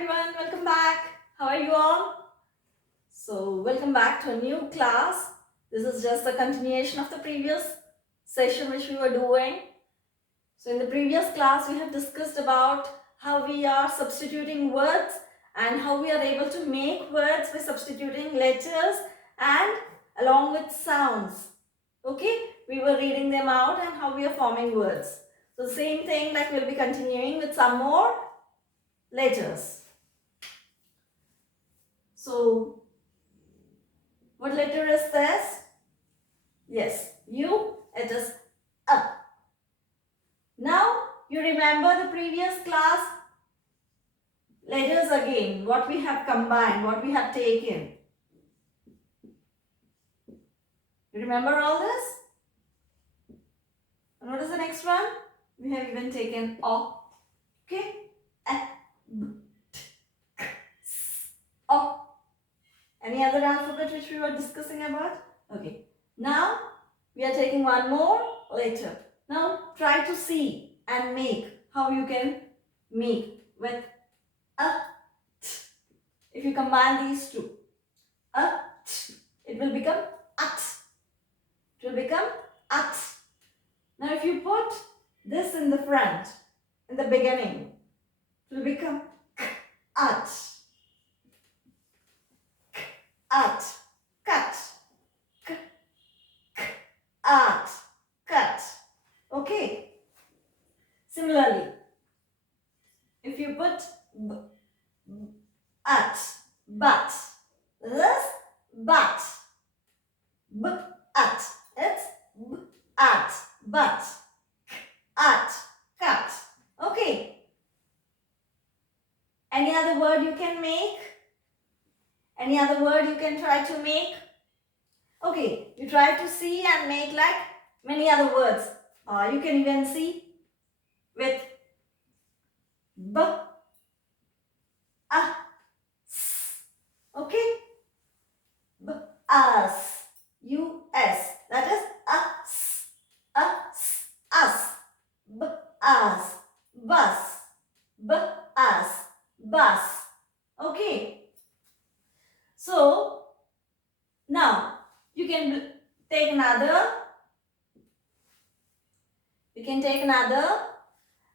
everyone, welcome back. How are you all? So, welcome back to a new class. This is just a continuation of the previous session which we were doing. So, in the previous class, we have discussed about how we are substituting words and how we are able to make words by substituting letters and along with sounds. Okay, we were reading them out and how we are forming words. So, the same thing like we'll be continuing with some more letters. So, what letter is this? Yes, U, it is A. Now, you remember the previous class letters again, what we have combined, what we have taken. You remember all this? And what is the next one? We have even taken O. Okay? A, B, T, K, S, O. Any other alphabet which we were discussing about? Okay. Now, we are taking one more letter. Now, try to see and make how you can make with A, T. If you combine these two, A, T, it will become At. It will become At. Now, if you put this in the front, in the beginning, it will become K, At. At, cut, k, k, at, cut. Okay. Similarly, if you put b, at, but, this, but, b, at, it's b, at, but, k, at, cut. Okay. Any other word you can make? Any other word you can try to make? Okay, you try to see and make like many other words. You can even see with B, A, S. Okay? B, us, U-S. That is us, us. B, us, bus, B, us, bus. Okay? So, now you can take another.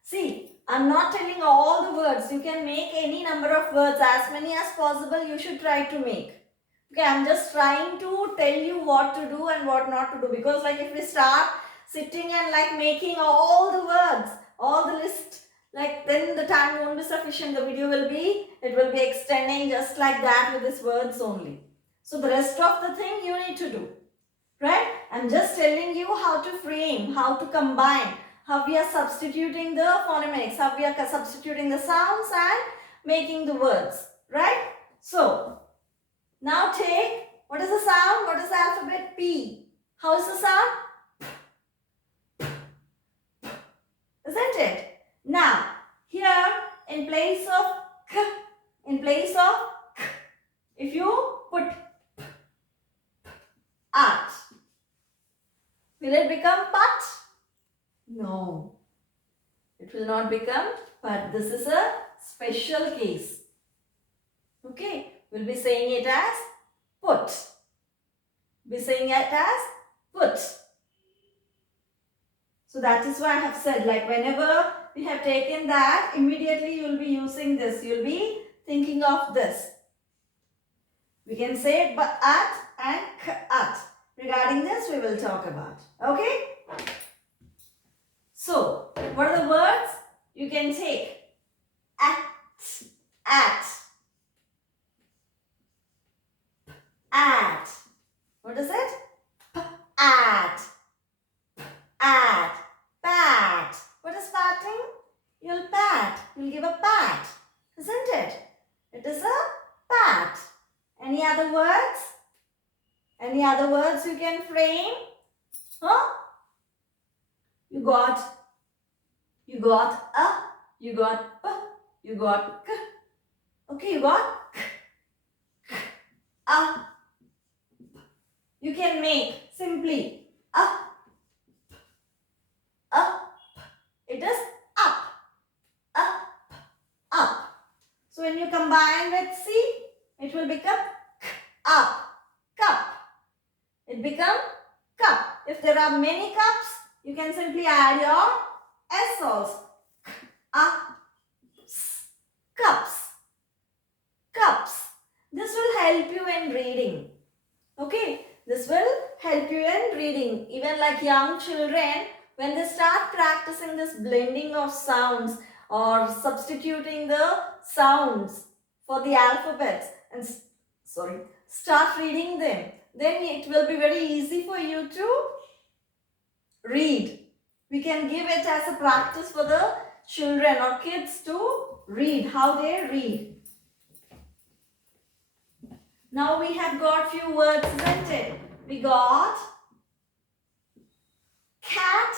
See, I'm not telling all the words. You can make any number of words, as many as possible you should try to make. Okay, I'm just trying to tell you what to do and what not to do. Because like if we start sitting and like making all the words, all the list, like then the time won't be sufficient. The video will be extending just like that with these words only. So the rest of the thing you need to do, right? I'm just telling you how to frame, how to combine, how we are substituting the phonemics, how we are substituting the sounds and making the words, right? So now take, what is the sound? What is the alphabet? P. How is the sound? Isn't it? Now, here in place of K, if you put at, will it become pat? No, it will not become pat. This is a special case. Okay, we'll be saying it as put. So that is why I have said, like whenever we have taken that, immediately you will be using this. You will be thinking of this. We can say but at and k at. Regarding this, we will talk about. Okay? So, what are the words you can take? At. What is it? At. Pat. What is patting? You'll pat. You'll give a pat. Isn't it? It is a pat. Any other words? Any other words you can frame? Huh? You got a, you got p, you got k. Okay, you got k, a. You can make simply a. It is up. So when you you combine with C, it will become up, cup. It become cup. If there are many cups, you can simply add your S also. Cups. Cups. This will help you in reading. Okay, this will help you in reading. Even like young children, when they start practicing this blending of sounds or substituting the sounds for the alphabets and start reading them, then it will be very easy for you to read. We can give it as a practice for the children or kids to read, how they read. Now we have got few words, isn't it? We got cat,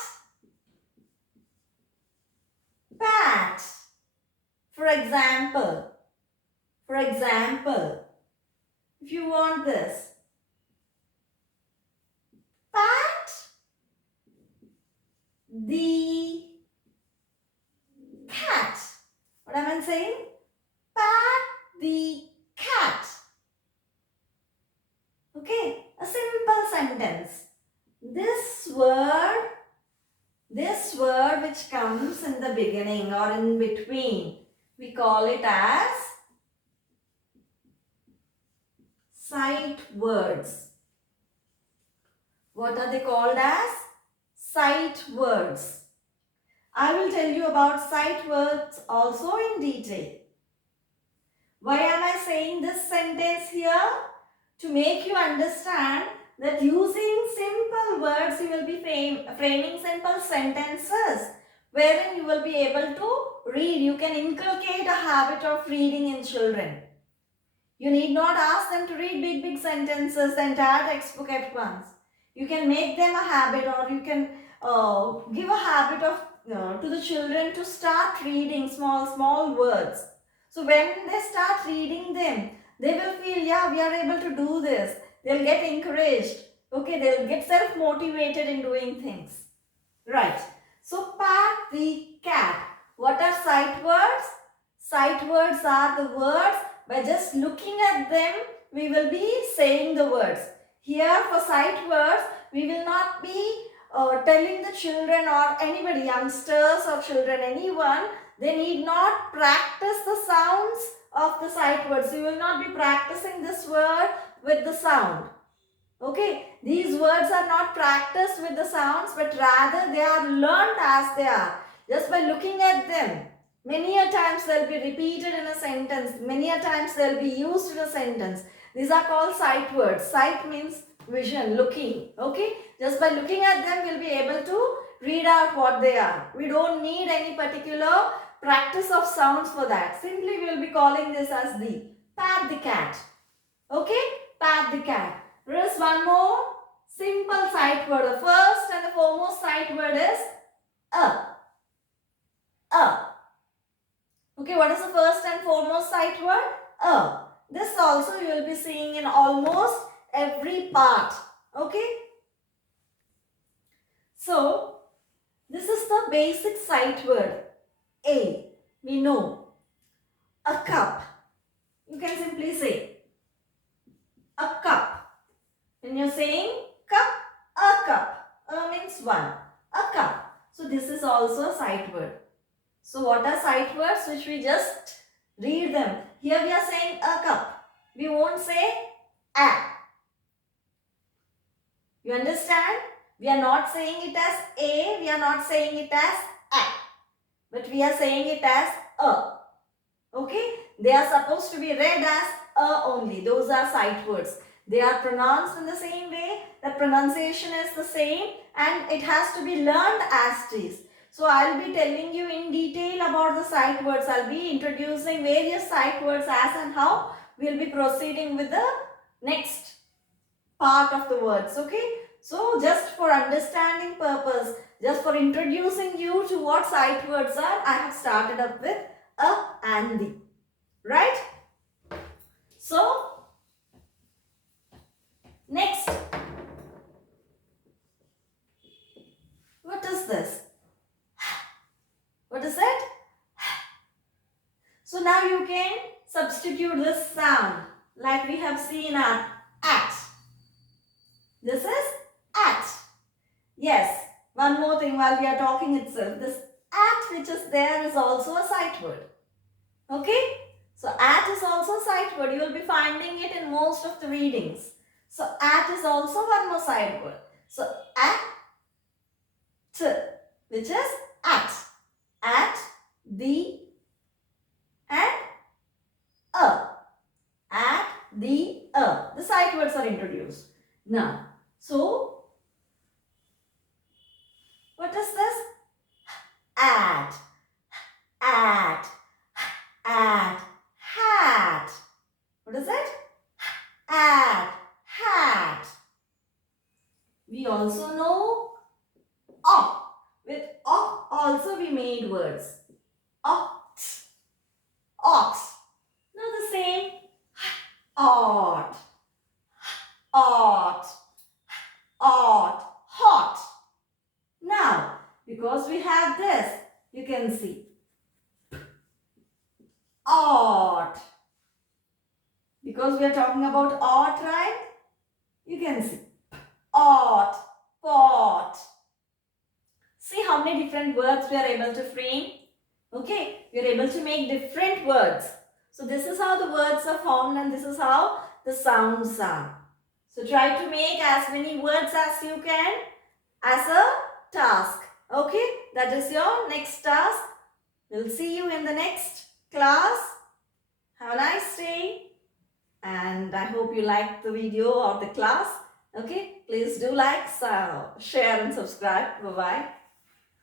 pat. For example, if you want this, pat the cat. What am I saying? Pat the cat. Okay, a simple sentence. This word which comes in the beginning or in between, we call it as sight words. What are they called as? Sight words. I will tell you about sight words also in detail. Why am I saying this sentence here? To make you understand that using simple words you will be framing simple sentences wherein you will be able to read. You can inculcate a habit of reading in children. You need not ask them to read big sentences, the entire textbook at once. You can make them a habit, or you can give a habit of to the children to start reading small words. So when they start reading them, they will feel, yeah, we are able to do this. They'll get encouraged. Okay, they'll get self-motivated in doing things. Right. So pat the cat. What are sight words? Sight words are the words, by just looking at them, we will be saying the words. Here for sight words, we will not be telling the children or anybody, youngsters or children, anyone, they need not practice the sounds of the sight words. You will not be practicing this word with the sound. Okay, these words are not practiced with the sounds, but rather they are learned as they are, just by looking at them. Many a times they will be repeated in a sentence. Many a times they will be used in a sentence. These are called sight words. Sight means vision, looking. Okay, just by looking at them, we will be able to read out what they are. We don't need any particular practice of sounds for that. Simply we will be calling this as the pat the cat. Okay, pat the cat. There is one more simple sight word. The first and the foremost sight word is a. Okay, what is the first and foremost sight word? A. This also you will be seeing in almost every part. Okay. So, this is the basic sight word. A. We know. A cup. You can simply say a cup. When you're saying cup, a cup. A means one. A cup. So, this is also a sight word. So, what are sight words which we just read them? Here we are saying a cup. We won't say a. You understand? We are not saying it as a. We are not saying it as a. But we are saying it as a. Okay? They are supposed to be read as a only. Those are sight words. They are pronounced in the same way. The pronunciation is the same. And it has to be learned as it is. So, I will be telling you in detail about the sight words. I will be introducing various sight words as and how we will be proceeding with the next part of the words. Okay. So, just for understanding purpose, just for introducing you to what sight words are, I have started up with a and the. Right. So, next. What is this? What is it? So now you can substitute this sound like we have seen at. This is at. Yes, one more thing while we are talking itself. This at which is there is also a sight word. Okay? So at is also a sight word. You will be finding it in most of the readings. So at is also one more sight word. So at, which is at, the, and at, the, the sight words are introduced. Now, so what is this? At, hat. What is it? Hat. We also know with also we made words. Ox. Now the same. Ought. Hot. Now, because we have this, you can see. Ought. Because we are talking about ought, right? You can see. Ought. Pot. See how many different words we are able to frame? Okay, we are able to make different words. So this is how the words are formed and this is how the sounds are. So try to make as many words as you can as a task. Okay, that is your next task. We'll see you in the next class. Have a nice day. And I hope you liked the video or the class. Okay, please do like, share and subscribe. Bye-bye.